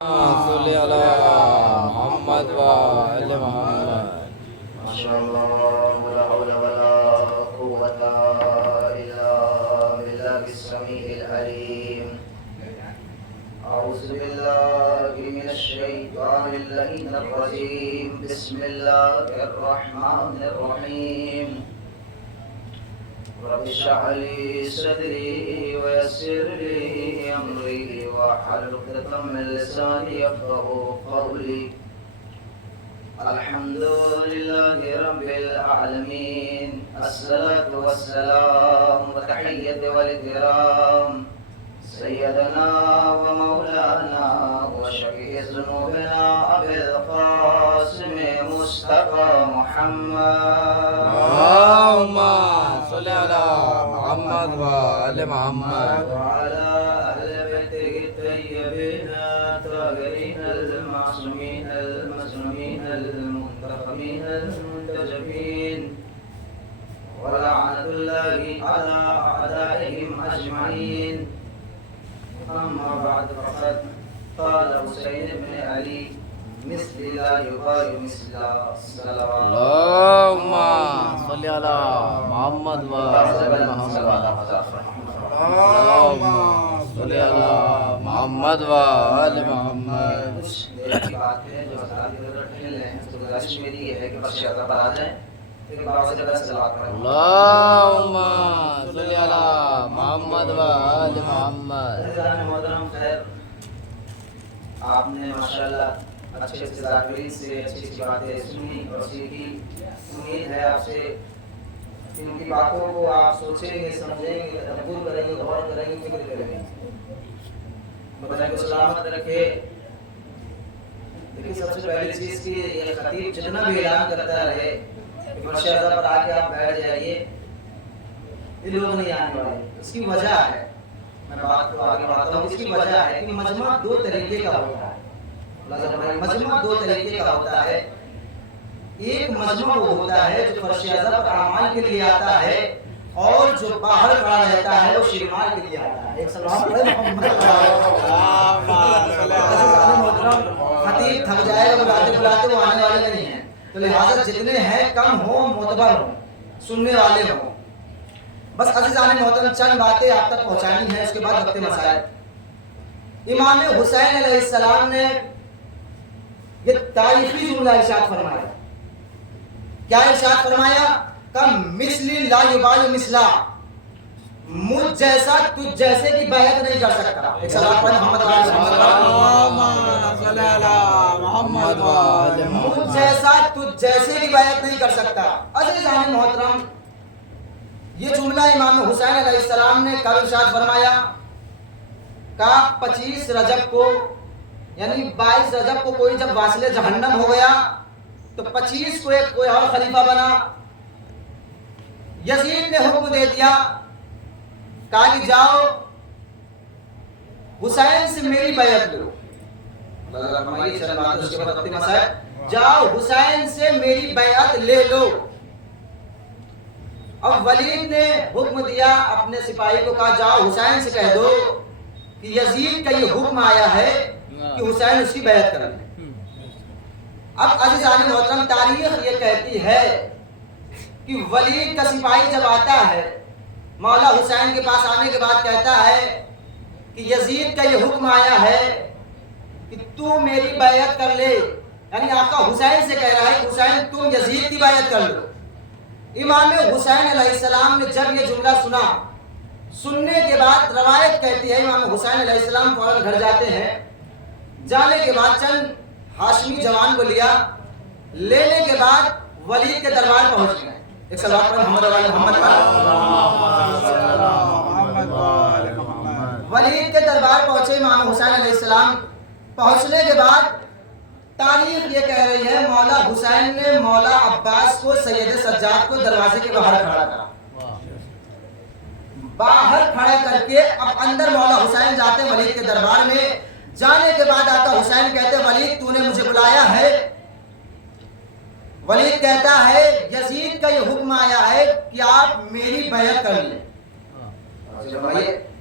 صلی علی محمد و آل محمد. ما شاء الله ولا حول ولا قوة إلا بالله السميع العليم. أعوذ بالله من الشيطان اللعين الرجيم. بسم الله الرحمن الرحيم. رب اشرح لي صدري ويسر لي أمري واحلل عقدة من لساني يفقهوا قولي. الحمد لله رب العالمين. الصلاة والسلام وتحية والإكرام سيدنا ومولانا وشفيع ذنوبنا أبي القاسم مصطفى محمد. اللهم صل على محمد و آل محمد. وعلى أهل بيته الطيبين الطاهرين المعصومين المظلومين المنتخبين المنتجبين ولعنة الله على أعدائهم أجمعين. أما بعد فقد قال حسين بن علي مثل لا يقال مثل صلوات اللهم صل على محمد و آل محمد. اللهم صل على محمد و آل محمد. کچھ دیر کی بات ہے جو حضرات ادھر ٹھہر رہے ہیں تو گزارش میری یہ ہے کہ بس شہزہ پر آ جائیں لیکن بابا جگہ صلوات پڑھیں. اللهم صل على محمد و آل محمد. عزیزان محترم خیر آپ نے ماشاءاللہ اچھے سے ذاکرین سے اچھی اچھی باتیں سنی اور سیکھی. امید ہے آپ سے ان کی باتوں کو آپ سوچیں گے سمجھیں گے تدبر کریں گے غور کریں گے فکر کریں گے. خدا کو سلامت رکھے. لیکن سب سے پہلی چیز کی یہ خطیب جتنا بھی اعلان کرتا رہے کہ مرشدہ پر آ کے آپ بیٹھ جائیے یہ لوگ نہیں آنے والے. اس کی وجہ ہے میں بات کو آگے بڑھاتا ہوں. اس کی وجہ ہے کہ مجمع دو طریقے کا ہوتا ہے. مجمع دو طریقے کا ہوتا ہے. ایک مجمع وہ ہوتا ہے جو فرش اعظم پر اعمال کے لیے آتا ہے اور جو باہر کھڑا رہتا ہے وہ شیرمال کے لیے آتا ہے. ایک سلام پڑھیں محمد محترم. خطیب تھک جائے گا بلاتے بلاتے وہ آنے والے نہیں ہیں تو لہٰذا جتنے ہیں کم ہوں معتبر ہوں سننے والے ہوں. بس عزیزان محترم چند باتیں آپ تک پہنچانی ہیں اس کے بعد وقت مسائل. امام حسین علیہ السلام نے یہ تاریخی جملہ ارشاد فرمایا. کیا ارشاد فرمایا؟ کم مثلی لا یبال مثلا. مجھ جیسا تجھ جیسے کی بیعت نہیں کر سکتا. ایک صلوات پڑھ محمد محمد و آل مجھ محمد. جیسا تجھ جیسے کی بیعت نہیں کر سکتا. عزیزان محترم یہ جملہ امام حسین علیہ السلام نے کب ارشاد فرمایا؟ کا 25 رجب کو یعنی 22 رجب کو کوئی جب واصل جہنم ہو گیا تو 25 کو ایک کوئی اور خلیفہ بنا. یزید نے حکم دے دیا کہا کہ جاؤ حسین سے میری بیعت لو. جاؤ حسین سے میری بیعت لے لو. اب ولید نے حکم دیا اپنے سپاہی کو کہا جاؤ حسین سے کہہ دو کہ یزید کا یہ حکم آیا ہے کہ حسین اس کی بیعت کر لیں. اب عزیزان محترم تاریخ یہ کہتی ہے کہ ولید کا سپاہی جب آتا ہے مولا حسین کے پاس آنے کے بعد کہتا ہے کہ یزید کا یہ حکم آیا ہے کہ تو میری بیعت کر لے. یعنی آقا حسین سے کہہ رہا ہے کہ حسین تم یزید کی بیعت کر لو. امام حسین علیہ السلام نے جب یہ جملہ سنا سننے کے بعد روایت کہتی ہے امام حسین علیہ السلام فوراً گھر جاتے ہیں. جانے کے بعد چند ہاشمی جوان کو لیا. لینے کے بعد ولید کے دربار پہنچ گئے. ایک صلوات پڑھ محمد محمد. ولید کے دربار پہنچے امام حسین علیہ السلام. پہنچنے کے بعد تاریخ یہ کہہ رہی ہے مولا حسین نے مولا عباس کو سید سجاد کو دروازے کے باہر کھڑا کرا. باہر کھڑا کر کے اب اندر مولا حسین جاتے ولید کے دربار میں. جانے کے بعد آقا حسین کہتے ولید تو نے مجھے بلایا ہے. ولید کہتا ہے یزید کا یہ حکم آیا ہے کہ آپ میری بیعت کر لیں.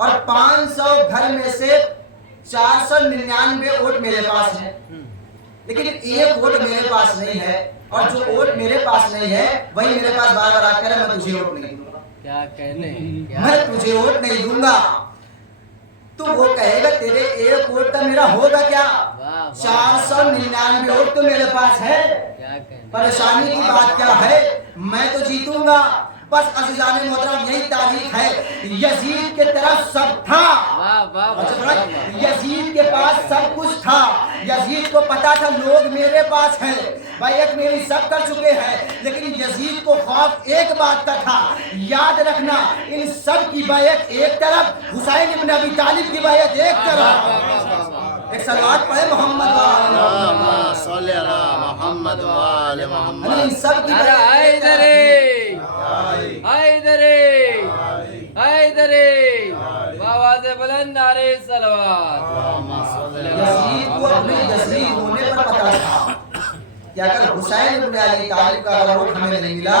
اور 500 گھر میں سے 499 ووٹ میرے پاس ہے، لیکن ایک ووٹ میرے پاس نہیں ہے، اور جو ووٹ میرے پاس نہیں ہے وہی میرے پاس بار بار آ کر میں تجھے ووٹ نہیں دوں گا، کیا کہنے، میں تجھے ووٹ نہیں دوں گا۔ تو وہ کہے گا تیرے ایک ووٹ کا میرا ہوگا کیا؟ 499 ووٹ تو میرے پاس ہے، پریشانی کی بات کیا ہے، میں تو جیتوں گا۔ بس عزیزان محترم یہی تاریخ ہے، یزید کے طرف سب تھا، یزید کے پاس سب کچھ تھا، یزید کو پتا تھا لوگ میرے پاس ہیں، بیعت میری سب کر چکے ہیں، لیکن یزید کو خوف ایک بات کا تھا، یاد رکھنا ان سب کی بیعت ایک طرف، حسین ابن ابی طالب کی بیعت ایک طرف۔ ایک صلوات پڑھے محمد صلی اللہ محمد وآل محمد۔ ان سب کی بیعت ایک طرف۔ آواز بلند نعرے صلوات۔ یزید کو اپنے یزید ہونے پر پتا تھا کہ اگر حسین ابن علی طالب کا اگر ووٹ ہمیں نہیں ملا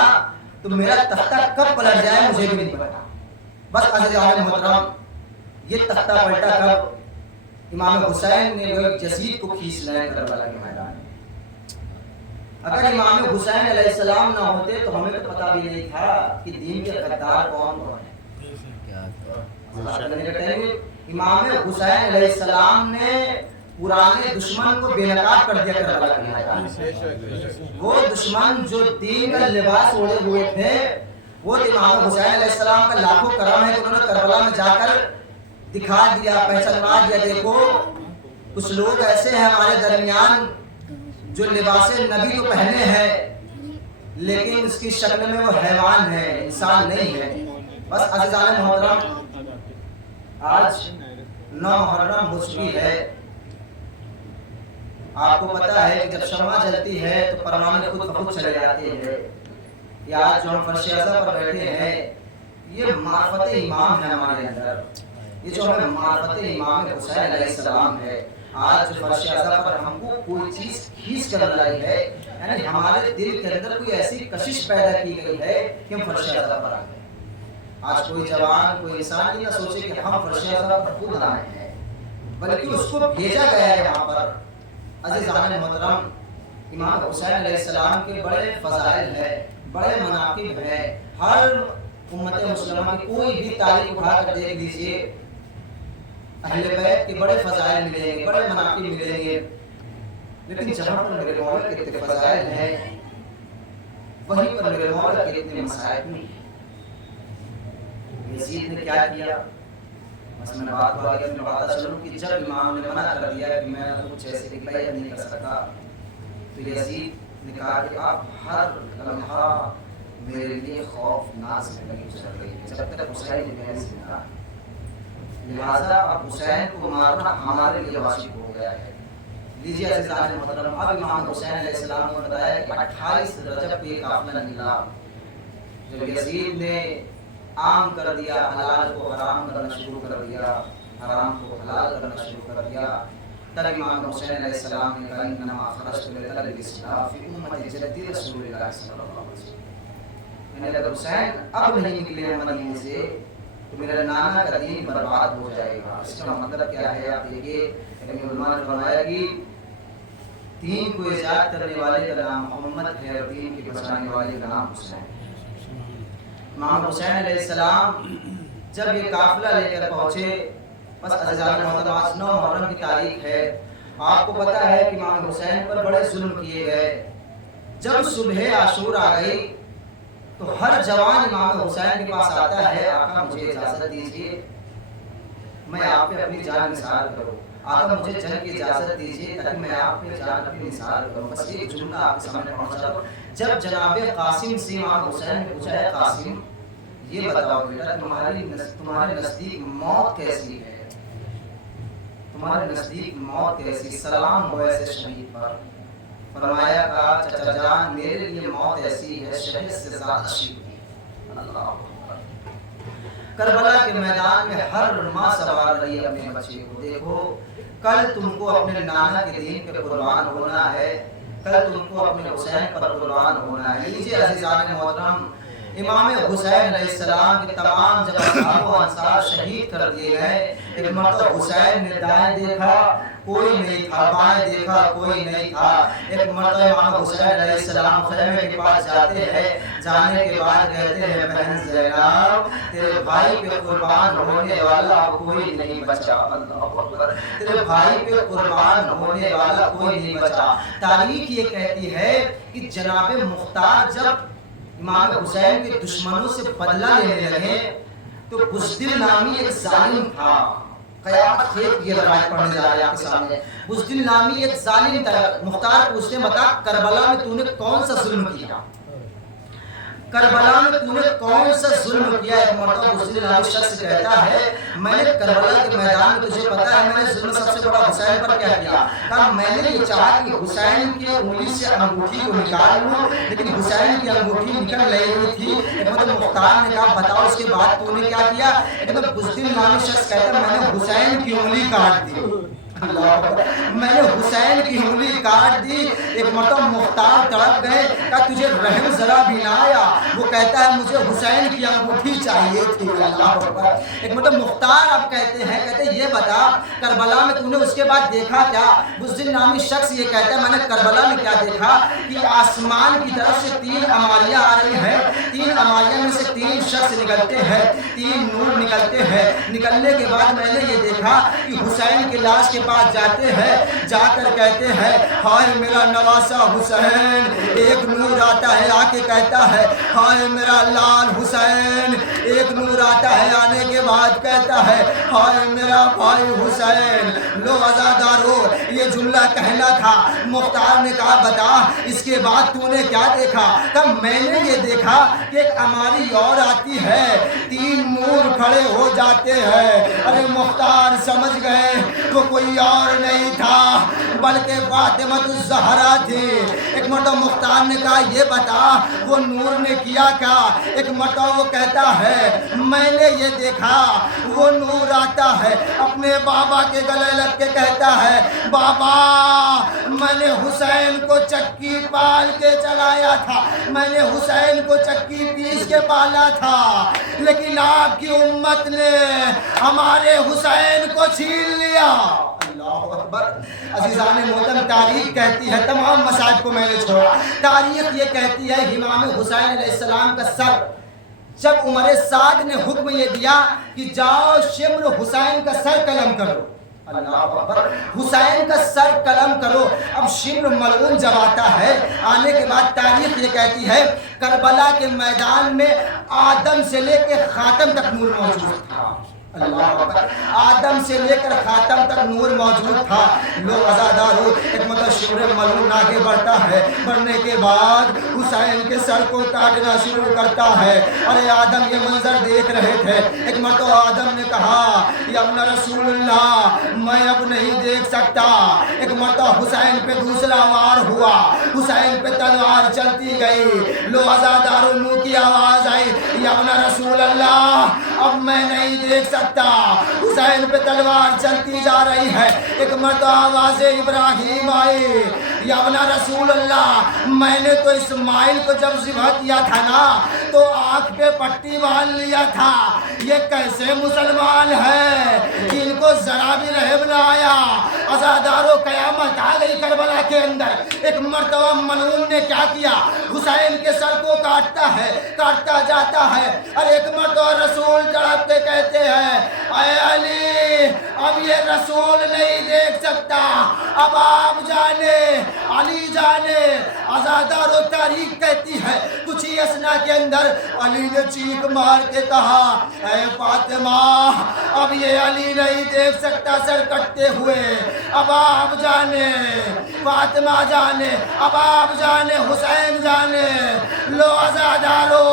تو میرا تختہ کب پلٹ جائے مجھے بھی نہیں پتا۔ بس عزیزان محترم یہ تختہ پلٹا کب؟ امام حسین نے وہ یزید کو کھینچ لائے کربلا کے میدان میں۔ اگر امام حسین علیہ السلام نہ ہوتے تو ہمیں تو پتا بھی نہیں تھا کہ دین کے غدار کون کون ہیں۔ امام حسین علیہ السلام نے پرانے دشمن کو بے نقاب کر دیا کربلا کے میدان میں۔ وہ دشمن جو دین کا لباس اوڑھے ہوئے تھے وہ امام حسین علیہ السلام کا لاکھوں کرم ہے کہ انہوں نے کربلا میں جا کر دکھا دیا، پہچانوا دیا، دیکھو کچھ لوگ ایسے ہیں ہمارے درمیان جو لباس نبی تو پہنے ہیں لیکن اس کی شکل میں وہ حیوان ہے، انسان نہیں ہے۔ بس عزیزان محترم آج 9 محرم ہو چکی ہے، آپ کو پتا ہے کہ جب شمع جلتی ہے تو پروانے خود بخود چلے جاتے ہیں۔ یہ آج جو ہم فرش اعظم پر بیٹھے ہیں یہ معرفت امام ہے ہمارے اندر، یہ جو ہمیں معرفت امام حسین علیہ السلام ہے۔ آج جو فرش اعظم پر ہم کو کوئی چیز کھینچ کر لائی ہے، یعنی ہمارے دل کے اندر کوئی ایسی کشش پیدا کی گئی ہے کہ ہم فرش اعظم پر آ گئے۔ آج کوئی جوان کوئی انسان یہ نہ سوچے کہ ہم فرش اعظم پر خود آئے ہیں، بلکہ اس کو بھیجا گیا ہے یہاں پر۔ عزیزان محترم امام حسین علیہ السلام کے بڑے فضائل ہیں، بڑے مناقب ہیں، ہر امت مسلمہ کی کوئی بھی تاریخ اٹھا کر دیکھ لیجئے اہل بیت کے بڑے فضائل ملیں گے، بڑے مناقب ملیں گے، لیکن جہاں پر میرے مولا کے اتنے فضائل ہیں وہیں پر میرے مولا کے اتنے مسائل نہیں ہیں۔ یزید نے کیا کیا؟ بس میں بات کو آگے میں بتا چلوں کہ جب امام نے منع کر دیا کہ میں کچھ ایسے کی بیعت نہیں کر سکتا تو یزید نے کہا کہ آپ ہر لمحہ میرے لیے خوف ناز زندگی گزر رہی ہے جب تک حسین ابن زندہ، لہذا اب حسین کو مارنا ہمارے لیے واجب ہو گیا ہے۔ لیجیے عزیزان محترم اب امام حسین علیہ السلام نے بتایا کہ 28 رجب کو یہ قافلہ نکلا، جب یزید نے عام کر دیا، حلال کو حرام کرنا شروع کر دیا، حرام کو حلال کرنا شروع کر دیا، تب امام حسین علیہ السلام نے کہا انما خرجت لطلب الاصلاح فی امت جدی رسول اللہ صلی اللہ علیہ وسلم، یعنی اگر حسین اب نہیں نکلے مدینے سے تو میرا نانا کا دین برباد ہو جائے گا۔ اس کا مطلب کیا ہے آپ دیکھیے، علماء نے فرمایا کہ دین کو ایجاد کرنے والے کا نام محمد ہے اور دین کے بچانے والے کا نام حسین ہے۔ امام حسین علیہ السلام جب یہ قافلہ لے کر پہنچے، بس عزیزان محترم آج 9 محرم کی تاریخ ہے، آپ کو پتا ہے کہ امام حسین پر بڑے ظلم کیے گئے۔ جب صبح عاشور آ گئی تو ہر جوان امام حسین کے پاس آتا ہے، آقا مجھے اجازت دیجیے میں آپ پہ اپنی جان نثار کروں، آقا مجھے جنگ کی اجازت دیجیے تاکہ میں آپ پہ جان اپنی نثار کروں۔ بس ایک جملہ آپ کے سامنے پہنچا دو، جب جناب قاسم سے امام حسین نے پوچھا ہے قاسم یہ بتاؤ بیٹا تمہارے نزدیک موت کیسی ہے، تمہارے نزدیک موت کیسی، سلام ہو ایسے شہید پر۔ فرمایا کہا چچا جان میرے لیے موت ایسی ہے شہید سے زیادہ شہید۔ اللہ کربلا کے میدان میں ہر ماں سوار رہی ہے اپنے بچے کو، دیکھو کل تم کو اپنے نانا کے دین پہ قربان ہونا ہے، کل تم کو اپنے حسین پر قربان ہونا ہے۔ لیجیے عزیزان محترم امام حسین علیہ السلام کے تمام جب اصحاب و انصار شہید کر دیے گئے، ایک مرتبہ حسین نے دائیں دیکھا کوئی نہیں تھا، بائیں دیکھا کوئی نہیں تھا۔ ایک مرتبہ امام حسین علیہ السلام خیمے کے پاس جاتے ہیں، جانے کے بعد کہتے ہیں بہن زینب تیرے بھائی پہ قربان ہونے والا کوئی نہیں بچا، اللہ اکبر، تیرے بھائی پہ قربان ہونے والا کوئی نہیں بچا۔ تاریخ یہ کہتی ہے کہ جناب مختار جب امام حسین کے دشمنوں سے بدلہ لینے لگے تو بزدل نامی ایک ظالم تھا، قیامت خیز یہ روایت پڑھنے جا رہا ہے آپ کے سامنے۔ بزدل نامی ایک ظالم تھا، مختار پوچھتے بتا کربلا میں تو نے کون سا ظلم کیا، کربلا میں تو نے کون سا ظلم کیا؟ ایک مرتبہ بزدل نامی شخص کہتا ہے میں نے کربلا کے میدان میں تجھے پتا ہے میں نے ظلم سب سے بڑا حسین پر کیا کیا؟ کہا میں نے یہ چاہا کہ حسین کی انگلی سے انگوٹھی کو نکال لوں، لیکن حسین کی انگوٹھی نکل نہیں رہی تھی۔ ایک مرتبہ مختار نے کہا بتاؤ اس کے بعد تو نے کیا کیا؟ ایک مرتبہ بزدل نامی شخص کہتا ہے میں نے حسین کی انگلی کاٹ دی، میں نے حسین کی انگلی کاٹ دی۔ ایک مرتبہ مختار تڑپ گئے، کہا تجھے رحم ذرا بھی نہ آیا؟ وہ کہتا ہے مجھے حسین کی انگوٹھی چاہیے تھی، اللہ اکبر۔ ایک مرتبہ مختار اب کہتے ہیں یہ بتا کربلا میں تو نے اس کے بعد دیکھا کیا؟ بزدل نامی شخص یہ کہتا ہے میں نے کربلا میں کیا دیکھا کہ آسمان کی طرف سے 3 اماریاں آ رہی ہیں، 3 اماریاں میں سے 3 شخص نکلتے ہیں، 3 نور نکلتے ہیں۔ نکلنے کے بعد میں نے یہ دیکھا کہ حسین کی لاش کے پاس جاتے ہیں، جا کر کہتے ہیں ہائے میرا نواسا حسین۔ ایک نور آتا ہے آ کے کہتا ہے ہائے میرا لال حسین۔ ایک نور آتا ہے آنے کے بعد کہتا ہے ہائے میرا بھائی حسین۔ لو عزادارو یہ جملہ کہنا تھا۔ مختار نے کہا بتا اس کے بعد تو نے کیا دیکھا؟ کہا میں نے یہ دیکھا کہ ایک ہماری اور آتی ہے، 3 نور کھڑے ہو جاتے ہیں۔ ارے مختار سمجھ گئے وہ کوئی اور نہیں تھا بلکہ فاطمہ الزہرا تھی۔ ایک مرتبہ مختار نے کہا یہ بتا وہ نور نے کیا کیا؟ ایک مرتبہ وہ کہتا ہے میں نے یہ دیکھا وہ نور آتا ہے اپنے بابا کے گلے لگ کے کہتا ہے بابا میں نے حسین کو چکی پال کے چلایا تھا، میں نے حسین کو چکی پیس کے پالا تھا، لیکن آپ کی امت نے ہمارے حسین کو چھین لیا۔ اللہ اکبر۔ عزیزان محترم تاریخ کہتی ہے تمام مصائب کو میں نے چھوڑا، تاریخ یہ کہتی ہے امام حسین علیہ السلام کا سر جب عمر سعد نے حکم یہ دیا کہ جاؤ شمر حسین کا سر قلم کرو، اللہ اکبر، حسین کا سر قلم کرو۔ اب شمر ملعون جب آتا ہے، آنے کے بعد تاریخ یہ کہتی ہے کربلا کے میدان میں آدم سے لے کے خاتم تک نور موجود تھا، اللہ اکبر، آدم سے لے کر خاتم تک نور موجود تھا۔ لوگ عزادار ہو ایک مطلب شمر ملعون آگے بڑھتا ہے، بڑھنے کے بعد حسین کے سر کو کاٹنا شروع کرتا ہے۔ ارے آدم یہ منظر دیکھ رہے تھے، ایک مرتبہ آدم نے کہا یا ابن رسول اللہ میں اب نہیں دیکھ سکتا۔ ایک مرتبہ حسین پہ دوسرا وار ہوا، حسین پہ تلوار چلتی گئی، لو عزادار منہ کی آواز آئی یا ابن رسول اللہ اب میں نہیں دیکھ سکتا۔ حسین پہ تلوار چلتی جا رہی ہے، ایک مرتبہ آواز ابراہیم آئی یا ابن رسول اللہ میں نے تو اسماعیل کو جب ذبح کیا تھا نا تو آنکھ پہ پٹی باندھ لیا تھا، یہ کیسے مسلمان ہے کہ ان کو ذرا بھی رحم نہ آیا۔ عزادارو قیامت آ گئی کربلا کے اندر۔ ایک مرتبہ ملعون نے کیا کیا؟ حسین کے سر کو کاٹتا ہے، کاٹتا جاتا ہے، اور ایک مرتبہ رسول تڑپ کے کہتے ہیں اے علی اب یہ رسول نہیں دیکھ سکتا، اب آپ جانے علی جانے۔ عزادار و تاریخ کہتی ہے کچھ ہی اسنا کے اندر علی نے چیخ مار کے کہا اے فاطمہ اب یہ علی نہیں دیکھ سکتا سر کٹتے ہوئے، اب آپ جانے، فاطمہ جانے، اب آپ جانے، حسین جانے۔ لو عزادارو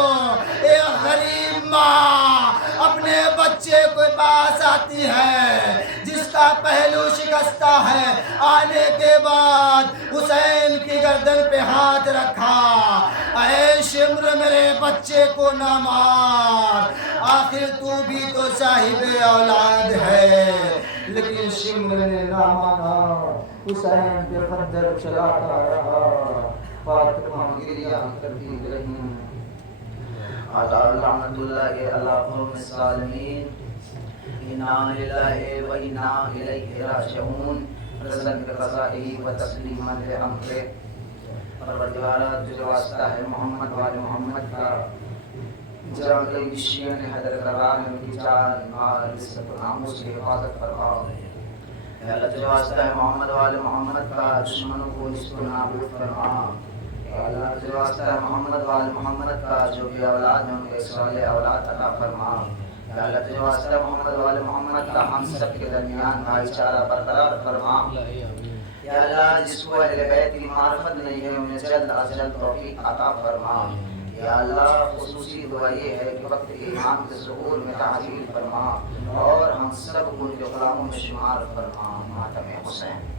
ایک غریب ماں اپنے بچے کے پاس آتی ہے جس کا پہلو شکستہ ہے، آنے کے بعد حسین کی گردن پہ ہاتھ رکھا اے شمر میرے بچے کو نہ مار، آخر تو بھی تو صاحب اولاد ہے۔ لیکن شمر نے نہ مانا، حسین پہ خنجر چلاتا رہا، فاطمہ گریہ کرتی رہی۔ رحمۃ اللہ علیہ قوم الظالمین انا للہ و انا الیہ راجعون رضا بقضائہ و تسلیما لامرہ پروردگارہ تجھے واسطہ ہے محمد وال محمد کا جہاں کئی شیعہ نے حیدر کرار ہے ان کی جان مال عزت و ناموس کی حفاظت فرما اے اللہ تجھے واسطہ ہے محمد وال محمد کا دشمنوں کو نصف و نابود فرما اے اللہ تجھے واسطہ ہے محمد وال محمد کا جو بھی اولاد ہیں ان کے صالح اولاد عطا فرما اے اللہ تجھے واسطہ ہے محمد وال محمد کا ہم سب کے درمیان بھائی چارہ برقرار فرما یا اللہ جس کو اہل بیت کی معرفت نہیں ہے انہیں جلد از جلد توفیق عطا فرما یا اللہ خصوصی دعا یہ ہے کہ وقت ایمان کے ظہور میں تعجیل فرما اور ہم سب کو ان کے غلاموں میں شمار فرما ماتم حسین